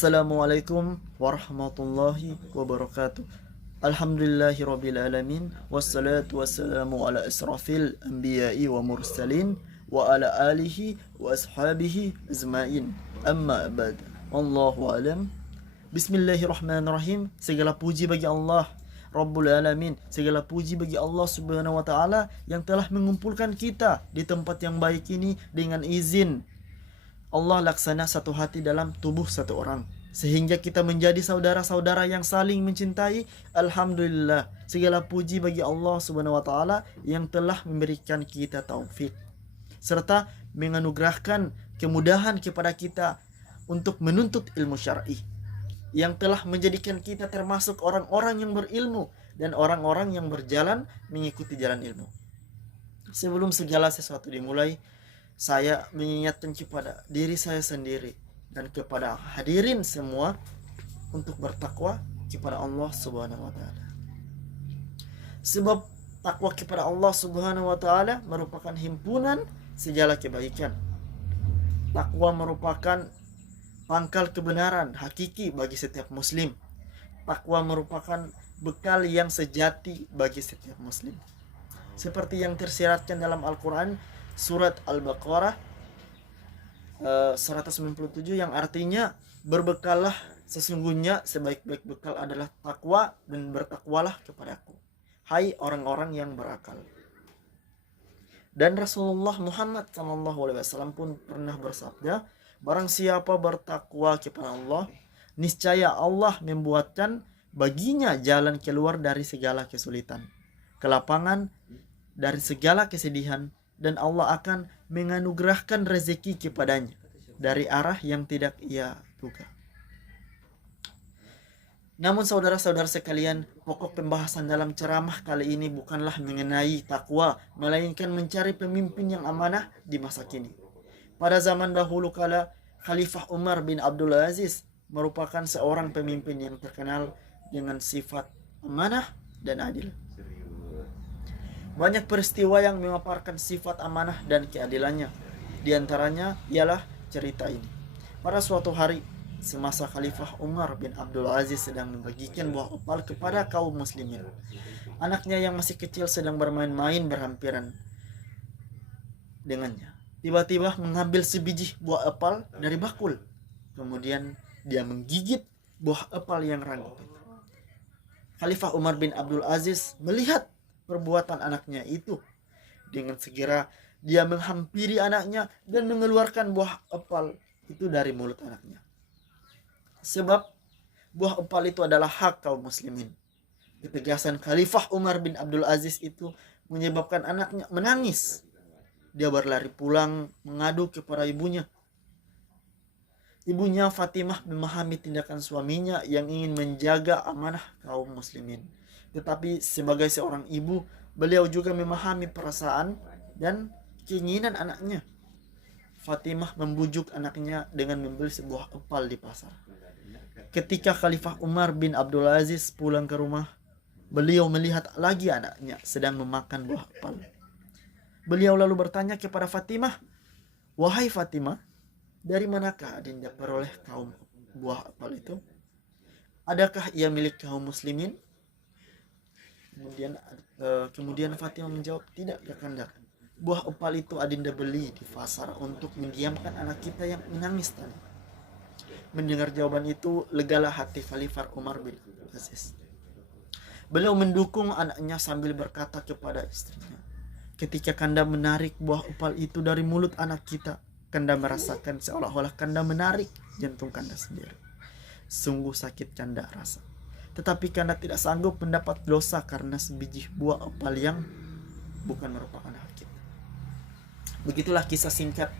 Assalamualaikum warahmatullahi wabarakatuh. Alhamdulillahirabbil alamin wassalatu wassalamu ala asrafil anbiya'i wa mursalin wa ala alihi wa ashabihi ajmain. Amma ba'd. Wallahu alam. Bismillahirrahmanirrahim. Segala puji bagi Allah Rabbul Alamin. Segala puji bagi Allah Subhanahu wa taala yang telah mengumpulkan kita di tempat yang baik ini dengan izin Allah laksana satu hati dalam tubuh satu orang, sehingga kita menjadi saudara-saudara yang saling mencintai. Alhamdulillah, segala puji bagi Allah Subhanahu wa taala yang telah memberikan kita taufik serta menganugerahkan kemudahan kepada kita untuk menuntut ilmu syar'i, yang telah menjadikan kita termasuk orang-orang yang berilmu dan orang-orang yang berjalan mengikuti jalan ilmu. Sebelum segala sesuatu dimulai, saya mengingatkan kepada diri saya sendiri dan kepada hadirin semua untuk bertakwa kepada Allah Subhanahu wa taala. Sebab takwa kepada Allah Subhanahu wa taala merupakan himpunan segala kebaikan. Takwa merupakan pangkal kebenaran hakiki bagi setiap muslim. Takwa merupakan bekal yang sejati bagi setiap muslim. Seperti yang tersiratkan dalam Al-Qur'an Surat Al-Baqarah 197 yang artinya, berbekallah, sesungguhnya sebaik-baik bekal adalah takwa, dan bertakwalah kepadaku, hai orang-orang yang berakal. Dan Rasulullah Muhammad SAW pun pernah bersabda, barang siapa bertakwa kepada Allah, niscaya Allah membuatkan baginya jalan keluar dari segala kesulitan, kelapangan, dari segala kesedihan, dan Allah akan menganugerahkan rezeki kepadanya dari arah yang tidak ia duga. Namun saudara-saudara sekalian, pokok pembahasan dalam ceramah kali ini bukanlah mengenai takwa, melainkan mencari pemimpin yang amanah di masa kini. Pada zaman dahulu kala, Khalifah Umar bin Abdul Aziz merupakan seorang pemimpin yang terkenal dengan sifat amanah dan adil. Banyak peristiwa yang memaparkan sifat amanah dan keadilannya. Di antaranya ialah cerita ini. Pada suatu hari, semasa Khalifah Umar bin Abdul Aziz sedang membagikan buah opal kepada kaum muslimin, anaknya yang masih kecil sedang bermain-main berhampiran dengannya. Tiba-tiba mengambil sebiji buah opal dari bakul. Kemudian dia menggigit buah opal yang rangup itu. Khalifah Umar bin Abdul Aziz melihat perbuatan anaknya itu. Dengan segera dia menghampiri anaknya dan mengeluarkan buah opal itu dari mulut anaknya. Sebab buah opal itu adalah hak kaum muslimin. Ketegasan Khalifah Umar bin Abdul Aziz itu menyebabkan anaknya menangis. Dia berlari pulang mengadu kepada ibunya. Ibunya Fatimah memahami tindakan suaminya yang ingin menjaga amanah kaum muslimin. Tetapi sebagai seorang ibu, beliau juga memahami perasaan dan keinginan anaknya. Fatimah membujuk anaknya dengan membeli sebuah opal di pasar. Ketika Khalifah Umar bin Abdul Aziz pulang ke rumah, beliau melihat lagi anaknya sedang memakan buah opal. Beliau lalu bertanya kepada Fatimah, "Wahai Fatimah, dari manakah adinda peroleh kaum buah opal itu? Adakah ia milik kaum muslimin?" Kemudian Fatimah menjawab, "Tidak, Kakanda. Buah opal itu adinda beli di pasar untuk mendiamkan anak kita yang menangis tadi." Mendengar jawaban itu, legalah hati Khalifah Umar bin Abdul Aziz. Beliau mendukung anaknya sambil berkata kepada istrinya, "Ketika Kanda menarik buah opal itu dari mulut anak kita, Kanda merasakan seolah-olah Kanda menarik jantung Kanda sendiri. Sungguh sakit Kanda rasa. Tetapi Kanda tidak sanggup mendapat dosa karena sebiji buah opal yang bukan merupakan hak kita." Begitulah kisah singkat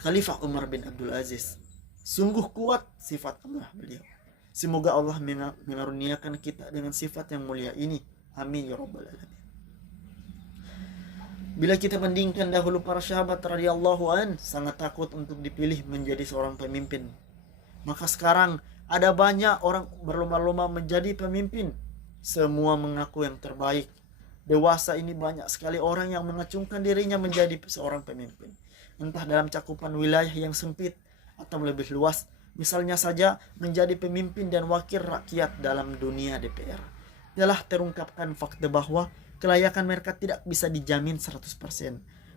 Khalifah Umar bin Abdul Aziz. Sungguh kuat sifat amanah beliau. Semoga Allah mengaruniakan kita dengan sifat yang mulia ini. Amin ya rabbal alamin. Bila kita bandingkan dahulu para sahabat radhiyallahu an sangat takut untuk dipilih menjadi seorang pemimpin, maka sekarang ada banyak orang berlomba-lomba menjadi pemimpin. Semua mengaku yang terbaik. Dewasa ini banyak sekali orang yang mengacungkan dirinya menjadi seorang pemimpin. Entah dalam cakupan wilayah yang sempit atau lebih luas, Misalnya saja menjadi pemimpin dan wakil rakyat dalam dunia DPR. Telah terungkapkan fakta bahwa kelayakan mereka tidak bisa dijamin 100%,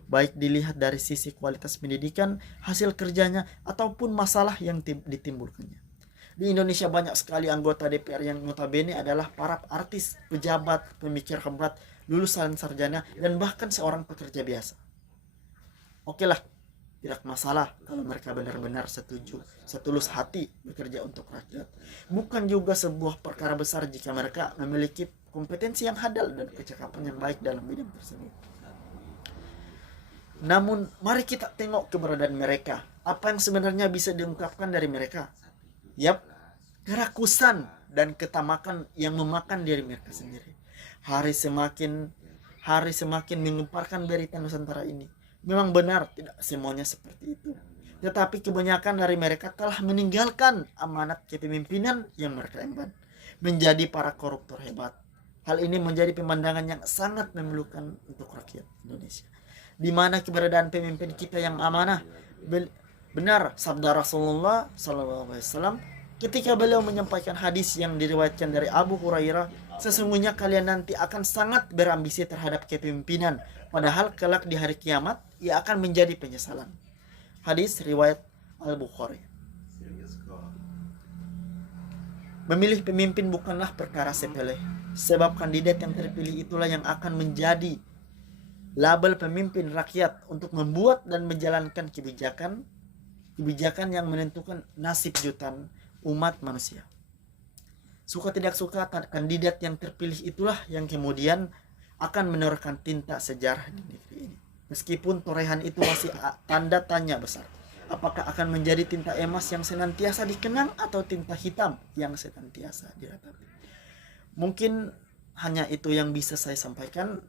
baik dilihat dari sisi kualitas pendidikan, hasil kerjanya, ataupun masalah yang ditimbulkannya. Di Indonesia banyak sekali anggota DPR yang notabene adalah para artis, pejabat, pemikir hebat, lulusan sarjana, dan bahkan seorang pekerja biasa. Oke lah, tidak masalah kalau mereka benar-benar setulus hati bekerja untuk rakyat. Bukan juga sebuah perkara besar jika mereka memiliki kompetensi yang handal dan kecakapan yang baik dalam bidang tersebut. Namun, mari kita tengok keberadaan mereka. Apa yang sebenarnya bisa diungkapkan dari mereka? Yap, kerakusan dan ketamakan yang memakan diri mereka sendiri. Hari semakin mengemparkan berita Nusantara ini. Memang benar tidak semuanya seperti itu, tetapi kebanyakan dari mereka telah meninggalkan amanat kepemimpinan yang mereka emban, menjadi para koruptor hebat. Hal ini menjadi pemandangan yang sangat memilukan untuk rakyat Indonesia, di mana keberadaan pemimpin kita yang amanah. Benar sabda Rasulullah SAW ketika beliau menyampaikan hadis yang diriwayatkan dari Abu Hurairah, sesungguhnya kalian nanti akan sangat berambisi terhadap kepemimpinan, padahal kelak di hari kiamat ia akan menjadi penyesalan. Hadis riwayat Al-Bukhari. Memilih pemimpin bukanlah perkara sepele, sebab kandidat yang terpilih itulah yang akan menjadi label pemimpin rakyat untuk membuat dan menjalankan kebijakan yang menentukan nasib jutaan umat manusia. Suka tidak suka, kandidat yang terpilih itulah yang kemudian akan menorehkan tinta sejarah di negeri ini. Meskipun torehan itu masih tanda tanya besar. Apakah akan menjadi tinta emas yang senantiasa dikenang atau tinta hitam yang senantiasa diratapi? Mungkin hanya itu yang bisa saya sampaikan.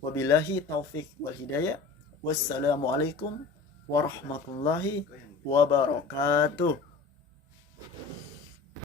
Wabillahi taufik wal hidayah. Wassalamualaikum warahmatullahi wabarakatuh.